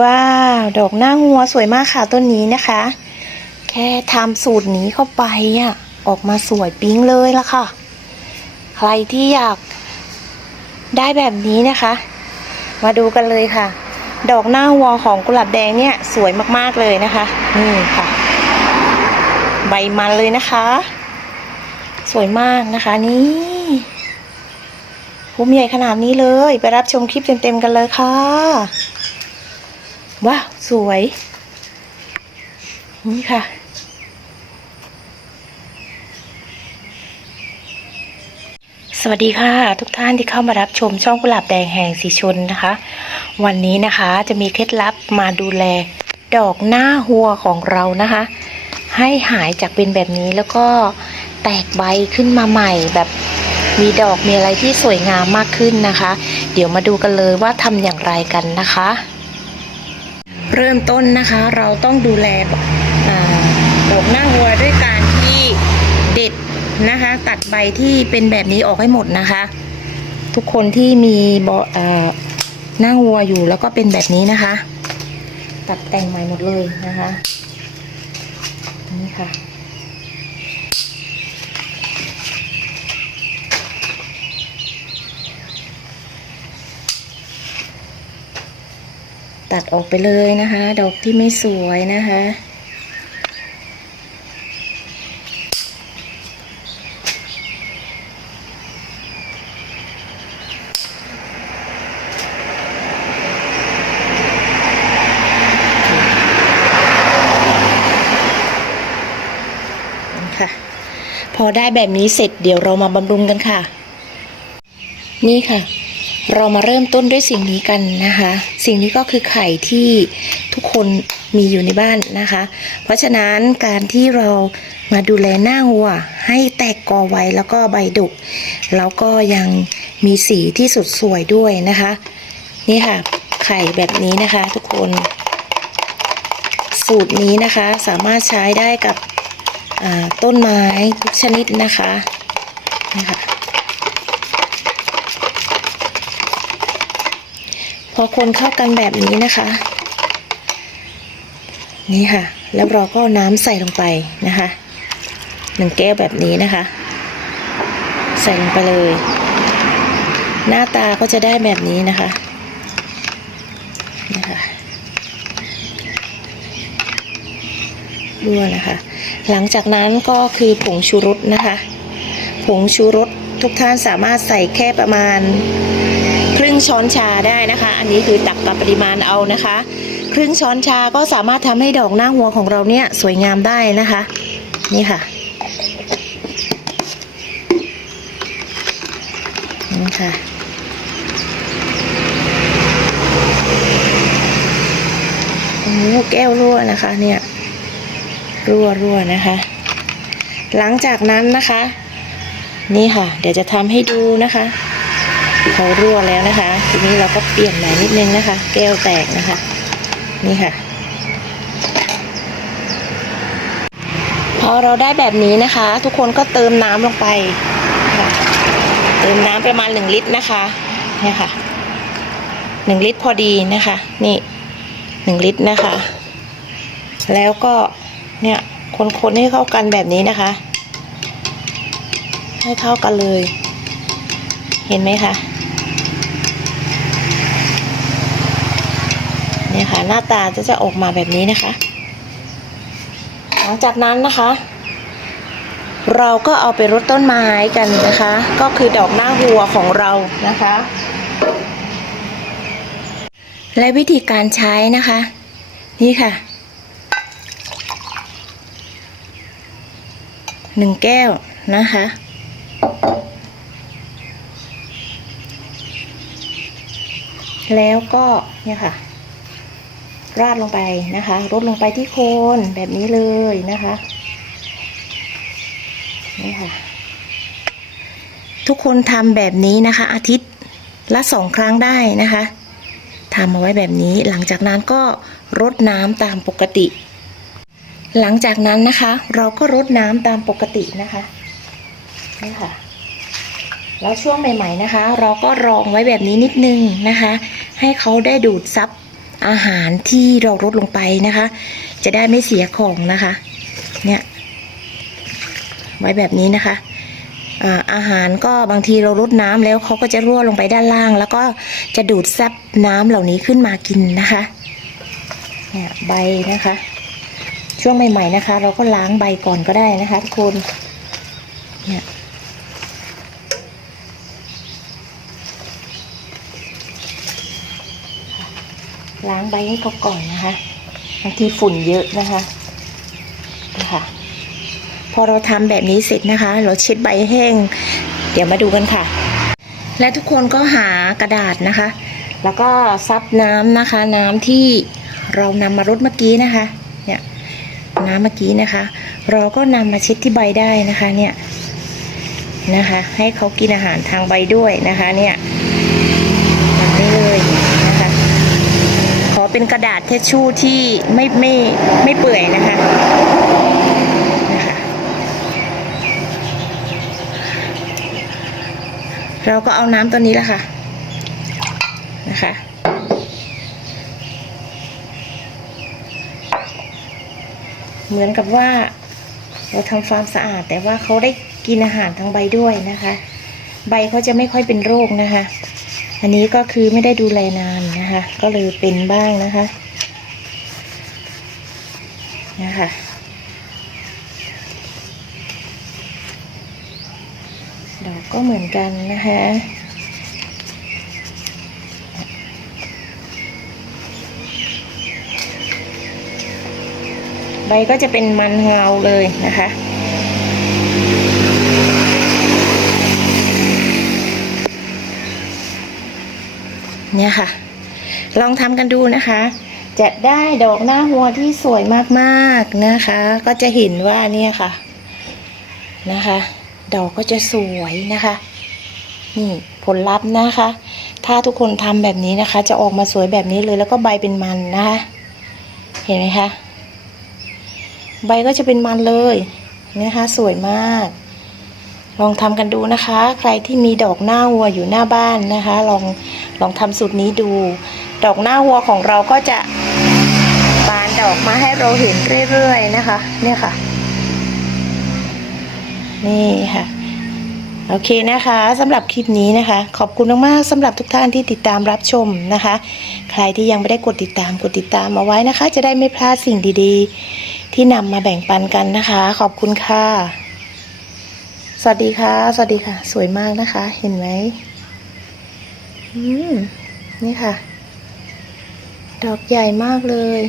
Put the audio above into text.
ว้าว ดอกหน้างัวสวยมากค่ะต้นนี้นะคะ แค่ทำสูตรนี้เข้าไปอะออกมาสวยปิ๊งเลยละค่ะ ใครที่อยากได้แบบนี้นะคะ มาดูกันเลยค่ะ ดอกหน้าวัวของกุหลาบแดงเนี่ยสวยมากๆเลยนะคะนี่ค่ะ ใบมันเลยนะคะ สวยมากนะคะนี่ภูมิใหญ่ขนาดนี้เลย ไปรับชมคลิปเต็มๆกันเลยค่ะ ว้าว สวย นี่ค่ะ สวัสดีค่ะ ทุกท่านที่เข้ามารับชมช่องกุหลาบแดงแห่งสีชนนะคะ วันนี้นะคะจะมีเคล็ดลับมาดูแลดอกหน้าหัวของเรานะคะ ให้หายจากเป็นแบบนี้แล้วก็แตกใบขึ้นมาใหม่แบบมีดอกมีอะไรที่สวยงามมากขึ้นนะคะ เดี๋ยวมาดูกันเลยว่าทำอย่างไรกันนะคะ เริ่มต้นนะคะเราต้องดูแลอาดอกหน้าวัวด้วยการที่เด็ดนะคะ ตัดใบที่เป็นแบบนี้ออกให้หมดนะคะ ทุกคนที่มีบออ่าหน้าวัวอยู่แล้วก็เป็นแบบนี้นะคะ ตัดแต่งใหม่หมดเลยนะคะนี่ค่ะ ตัดออกไปเลยนะคะ ดอกที่ไม่สวยนะคะค่ะพอได้แบบนี้เสร็จเดี๋ยวเรามาบำรุงกันค่ะ นี่ค่ะ เรามาเริ่มต้นด้วยสิ่งนี้กันนะคะ สิ่งนี้ก็คือไข่ที่ทุกคนมีอยู่ในบ้านนะคะ เพราะฉะนั้นการที่เรามาดูแลหน้าวัวให้แตกกอไวแล้วก็ใบดุกแล้วก็ยังมีสีที่สุดสวยด้วยนะคะ นี่ค่ะ ไข่แบบนี้นะคะทุกคน สูตรนี้นะคะสามารถใช้ได้กับต้นไม้ทุกชนิดนะคะนะคะ อคนเข้ากันแบบนี้นะคะ นี่ค่ะ แล้วเราก็น้ำใส่ลงไปนะคะหนึ่งแก้วแบบนี้นะคะ ใส่ลงไปเลย หน้าตาก็จะได้แบบนี้นะคะนะคะรั่วนะคะ หลังจากนั้นก็คือผงชูรสนะคะ ผงชูรสทุกท่านสามารถใส่แค่ประมาณ ช้อนชาได้นะคะ อันนี้คือตักตามปริมาณเอานะคะ ครึ่งช้อนชาก็สามารถทำให้ดอกหน้าหัวของเราเนี่ยสวยงามได้นะคะ นี่ค่ะนี่ค่ะโอ้แก้วรั่วนะคะเนี่ยรั่วรั่วนะคะ หลังจากนั้นนะคะ นี่ค่ะ เดี๋ยวจะทำให้ดูนะคะ เขารั่วแล้วนะคะ ทีนี้เราก็เปลี่ยนใหม่นิดนึงนะคะ แก้วแตกนะคะ นี่ค่ะ พอเราได้แบบนี้นะคะ ทุกคนก็เติมน้ำลงไปเติมน้ำประมาณหนึ่งลิตรนะคะเนี่ยค่ะหนึ่งลิตรพอดีนะคะ นี่หนึ่งลิตรนะคะ แล้วก็เนี่ยคนๆให้เข้ากันแบบนี้นะคะ ให้เข้ากันเลย เห็นไหมคะ เนี่ยค่ะ หน้าตาจะจะออกมาแบบนี้นะคะ หลังจากนั้นนะคะ เราก็เอาไปรดต้นไม้กันนะคะ ก็คือดอกหน้าวัวของเรานะคะ และวิธีการใช้นะคะ นี่ค่ะหนึ่งแก้วนะคะแล้วก็เนี่ยค่ะ ราดลงไปนะคะรดลงไปที่โคนแบบนี้เลยนะคะนี่ค่ะ ทุกคนทำแบบนี้นะคะ อาทิตย์ละสองครั้งได้นะคะทำเอาไว้แบบนี้ หลังจากนั้นก็รดน้ำตามปกติ หลังจากนั้นนะคะ เราก็รดน้ำตามปกตินะคะนี่ค่ะแล้วช่วงใหม่ ๆนะคะ เราก็รองไว้แบบนี้นิดนึงนะคะ ให้เขาได้ดูดซับ อาหารที่เราลดลงไปนะคะ จะได้ไม่เสียของนะคะ เนี่ยไว้แบบนี้นะคะอาอาหารก็บางทีเราลดน้ำแล้วเขาก็จะรั่วลงไปด้านล่าง แล้วก็จะดูดซับน้ำเหล่านี้ขึ้นมากินนะคะเนี่ยใบนะคะ ช่วงใหม่ ๆนะคะ เราก็ล้างใบก่อนก็ได้นะคะทุกคนเนี่ย ล้างใบให้เขาก่อนนะคะบางทีฝุ่นเยอะนะคะนะคะพอเราทำแบบนี้เสร็จนะคะ เราเช็ดใบแห้ง เดี๋ยวมาดูกันค่ะ และทุกคนก็หากระดาษนะคะ แล้วก็ซับน้ำนะคะ น้ำที่เรานำมารดเมื่อกี้นะคะ เนี่ยน้ำเมื่อกี้นะคะ เราก็นำมาเช็ดที่ใบได้นะคะเนี่ยนะคะ ให้เขากินอาหารทางใบด้วยนะคะ เนี่ยแบบนี้เลย เป็นกระดาษเทชชู่ที่ไม่ไม่ไม่เปื่อยนะคะนะคะเราก็เอาน้ำตัวนี้แหละค่ะนะคะ เหมือนกับว่า เราทำฟาร์มสะอาด แต่ว่าเขาได้กินอาหารทางใบด้วยนะคะ ใบเขาจะไม่ค่อยเป็นโรคนะคะ อันนี้ก็คือไม่ได้ดูแลนานนะคะ ก็เลยเป็นบ้างนะคะนะคะดอกก็เหมือนกันนะคะใบก็จะเป็นมันเงาเลยนะคะ เนี่ยค่ะ ลองทำกันดูนะคะ จะได้ดอกหน้าหัวที่สวยมากๆนะคะ ก็จะเห็นว่าเนี่ยค่ะนะคะ ดอกก็จะสวยนะคะนี่ผลลัพธ์นะคะ ถ้าทุกคนทำแบบนี้นะคะ จะออกมาสวยแบบนี้เลยแล้วก็ใบเป็นมันนะคะ เห็นไหมคะใบก็จะเป็นมันเลยนะคะ สวยมาก ลองทำกันดูนะคะ ใครที่มีดอกหน้าวัวอยู่หน้าบ้านนะคะ ลองลองทำสูตรนี้ดู ดอกหน้าวัวของเราก็จะบานดอกมาให้เราเห็นเรื่อยๆนะคะ เนี่ยค่ะ นี่ค่ะ โอเคนะคะสำหรับคลิปนี้นะคะ ขอบคุณมากๆสำหรับทุกท่านที่ติดตามรับชมนะคะ ใครที่ยังไม่ได้กดติดตามกดติดตามเอาไว้นะคะ จะได้ไม่พลาดสิ่งดีๆ ที่นำมาแบ่งปันกันนะคะ ขอบคุณค่ะ สวัสดีค่ะ สวัสดีค่ะ สวยมากนะคะ เห็นไหมอืม นี่ค่ะ ดอกใหญ่มากเลย